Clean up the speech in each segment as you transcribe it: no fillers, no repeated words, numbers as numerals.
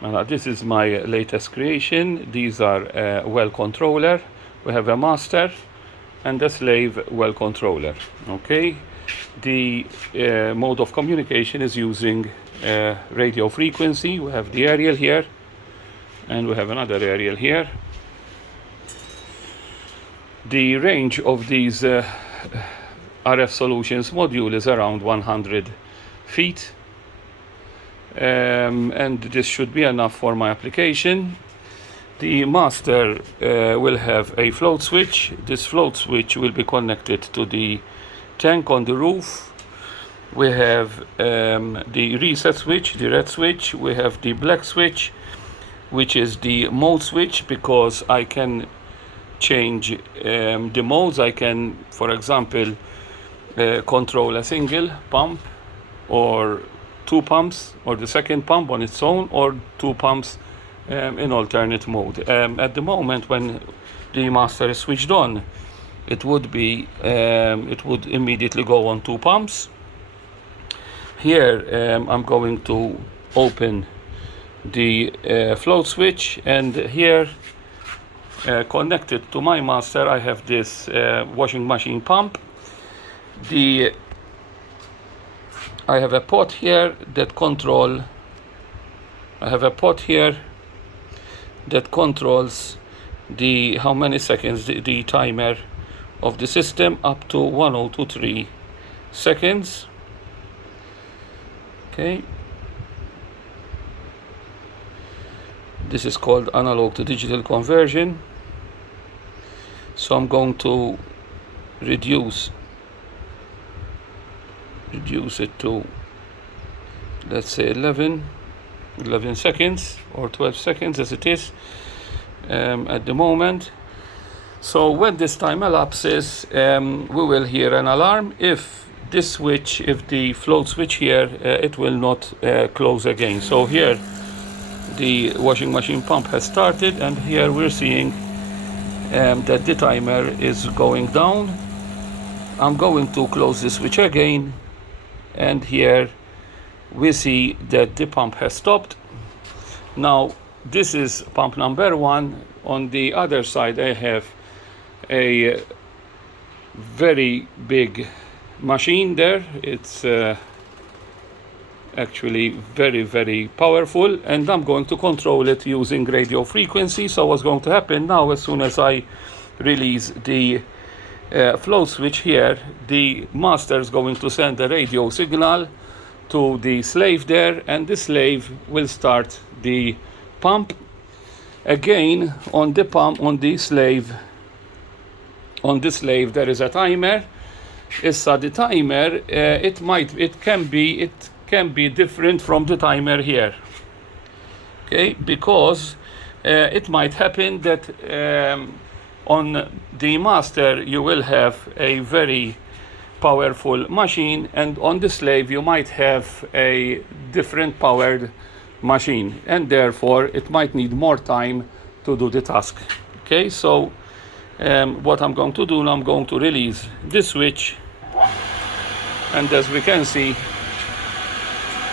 This is my latest creation. These are a well controller. We have a master and a slave well controller. Okay, the mode of communication is using radio frequency. We have the aerial here, and we have another aerial here. The range of these RF Solutions module is around 100 feet. And this should be enough for my application. The master will have a float switch. This float switch will be connected to the tank on the roof. We have the reset switch, the red switch. We have the black switch, which is the mode switch, because I can change the modes. I can, for example, control a single pump or two pumps, or the second pump on its own, or two pumps in alternate mode. At the moment when the master is switched on, it would immediately go on two pumps. Here I'm going to open the float switch, and here connected to my master I have this washing machine pump. I have a pot here that controls the how many seconds the timer of the system, up to 1023 seconds. Okay, this is called analog to digital conversion. So I'm going to reduce it to, let's say, 11 seconds or 12 seconds, as it is at the moment. So when this time elapses, we will hear an alarm. If the float switch here, it will not close again. So here the washing machine pump has started, and here we're seeing that the timer is going down. I'm going to close the switch again, and here we see that the pump has stopped. Now this is pump number 1. On the other side I have a very big machine there. It's actually very, very powerful, and I'm going to control it using radio frequency. So what's going to happen now, as soon as I release the float switch here, the master is going to send a radio signal to the slave there, and the slave will start the pump. Again, on the pump, on the slave there is a timer. The timer it can be different from the timer here. Okay, because it might happen that on the master you will have a very powerful machine, and on the slave you might have a different powered machine, and therefore it might need more time to do the task. Okay, so what I'm going to do now, I'm going to release this switch, and as we can see,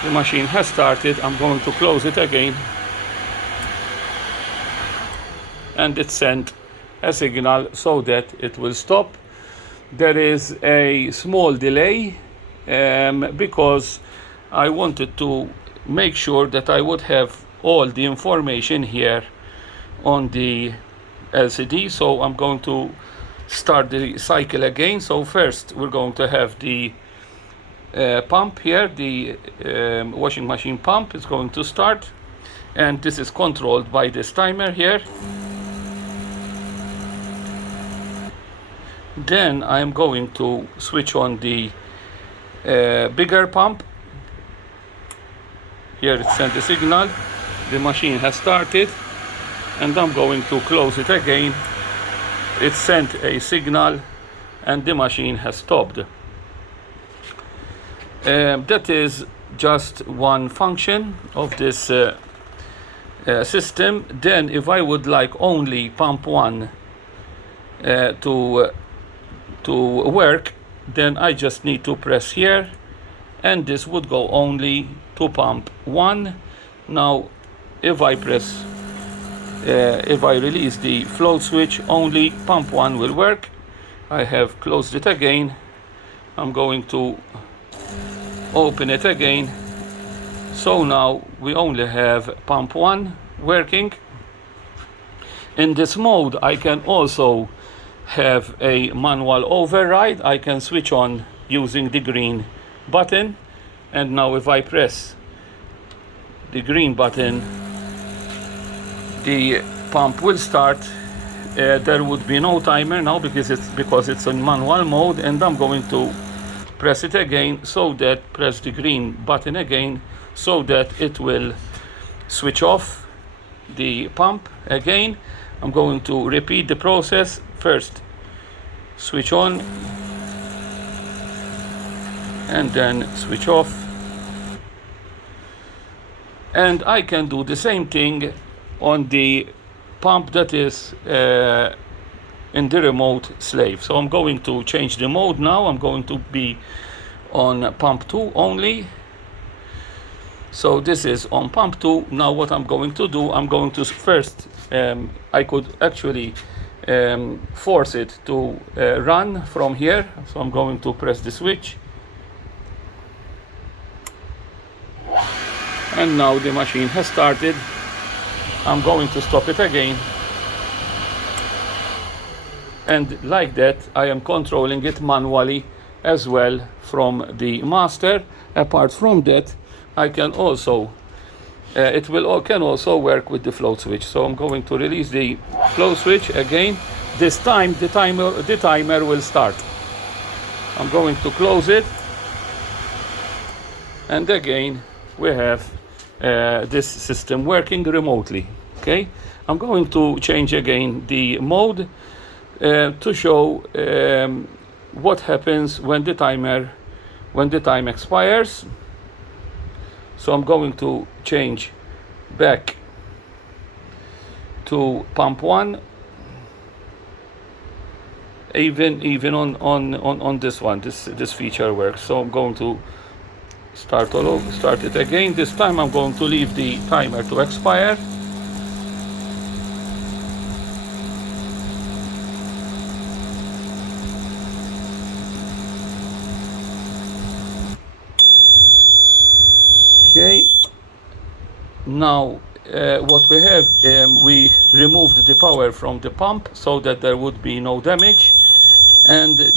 the machine has started. I'm going to close it again, and it sent a signal so that it will stop. There is a small delay because I wanted to make sure that I would have all the information here on the LCD. So I'm going to start the cycle again. So first we're going to have the pump here, the washing machine pump is going to start, and this is controlled by this timer here. Then I'm going to switch on the bigger pump. Here it sent a signal, the machine has started, and I'm going to close it again. It sent a signal and the machine has stopped. That is just one function of this system. Then if I would like only pump 1 to work, then I just need to press here, and this would go only to pump 1. Now if I release the float switch, only pump 1 will work. I have closed it again. I'm going to open it again. So now we only have pump 1 working. In this mode, I can also have a manual override. I can switch on using the green button, and now if I press the green button, the pump will start. There would be no timer now because it's in manual mode, and I'm going to press it again, press the green button again, so that it will switch off the pump again. I'm going to repeat the process. First switch on, and then switch off. And I can do the same thing on the pump that is in the remote slave. So I'm going to change the mode now. I'm going to be on pump 2 only. So this is on pump 2. Now what I'm going to do, I'm going to first, I could actually force it to run from here. So I'm going to press the switch. And now the machine has started. I'm going to stop it again. And like that, I am controlling it manually as well from the master. Apart from that, I can also, can also work with the float switch. So I'm going to release the float switch again. This time the timer will start. I'm going to close it. And again, we have this system working remotely. Okay, I'm going to change again the mode to show what happens when the time expires. So I'm going to change back to pump 1. Even on this one, this feature works. So I'm going to start it again. This time I'm going to leave the timer to expire. Okay, now what we have, we removed the power from the pump so that there would be no damage, and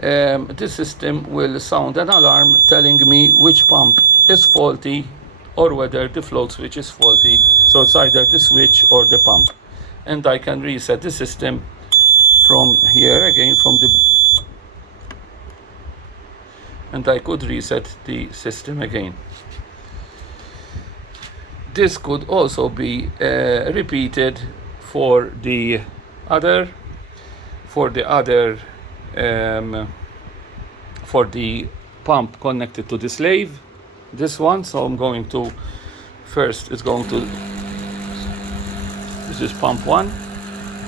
the system will sound an alarm telling me which pump is faulty or whether the float switch is faulty. So it's either the switch or the pump, and I can reset the system from here again and I could reset the system again. This could also be repeated for the other pump connected to the slave, this one. So I'm going to this is pump 1.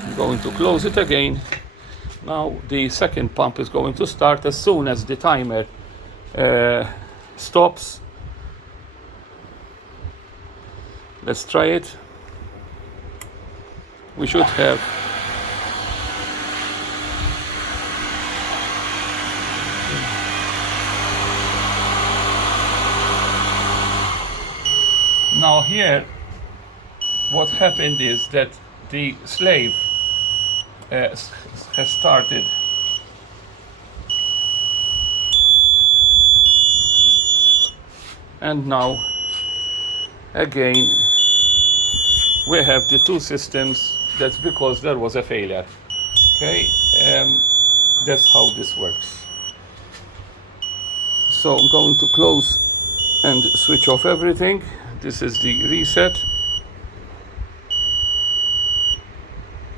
I'm going to close it again. Now the second pump is going to start as soon as the timer stops. Let's try it. We should have now here. What happened is that the slave has started. And now again we have the two systems. That's because there was a failure. Okay, that's how this works. So I'm going to close and switch off everything. This is the reset.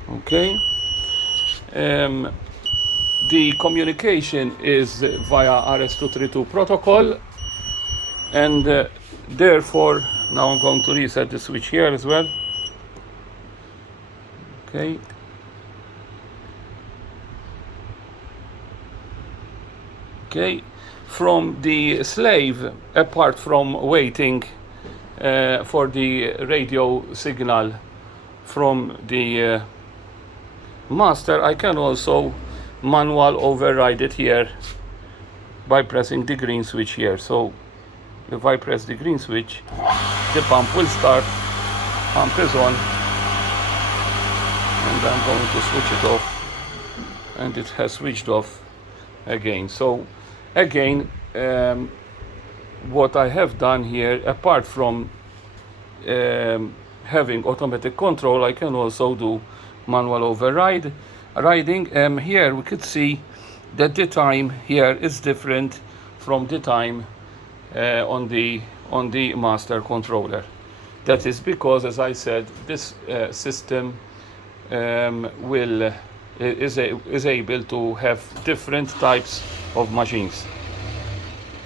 Okay, the communication is via RS-232 protocol, and therefore now I'm going to reset the switch here as well. Okay, from the slave, apart from waiting for the radio signal from the master, I can also manual override it here by pressing the green switch here. So if I press the green switch, the pump will start. Pump is on, and I'm going to switch it off, and it has switched off again. So again, what I have done here, apart from having automatic control, I can also do manual riding. Here we could see that the time here is different from the time on the master controller. That is because, as I said, this system is able to have different types of machines.